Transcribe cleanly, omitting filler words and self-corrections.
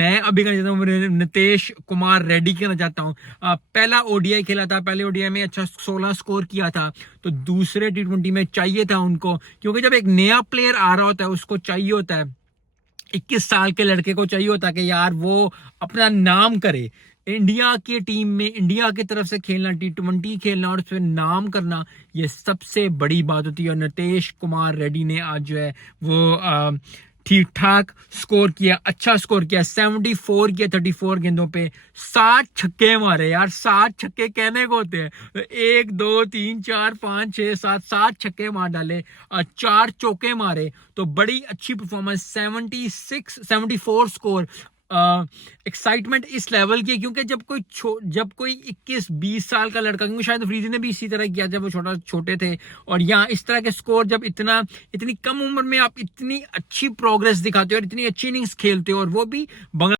मैं अभी कहना चाहता हूँ नितेश कुमार रेड्डी कहना चाहता हूँ। पहला ओडीआई खेला था, पहले ओडीआई में अच्छा 16 स्कोर किया था, तो दूसरे टी20 में चाहिए था उनको, क्योंकि जब एक नया प्लेयर आ रहा होता है उसको चाहिए होता है, 21 साल के लड़के को चाहिए होता है कि यार वो अपना नाम करे। इंडिया की टीम में इंडिया की तरफ से खेलना, टी20 खेलना और उसमें नाम करना, ये सबसे बड़ी बात होती है। और नितेश कुमार रेड्डी ने आज जो है वो ठीक ठाक स्कोर किया, अच्छा स्कोर किया, 74 किया 34 गेंदों पे, 60 छक्के मारे यार। 60 छक्के कहने को होते हैं, 1 2 3 4 5 6 7 7 छक्के मार डाले, 4 चौके मारे, तो बड़ी अच्छी परफॉर्मेंस। 74 स्कोर। एक्साइटमेंट इस लेवल की है, क्योंकि जब कोई 21-20 साल का लड़का, क्योंकि शायद अफरीदी ने भी इसी तरह किया जब वो छोटे थे, और यहाँ इस तरह के स्कोर, जब इतनी कम उम्र में आप इतनी अच्छी प्रोग्रेस दिखाते हो और इतनी अच्छी इनिंग्स खेलते हो, और वो भी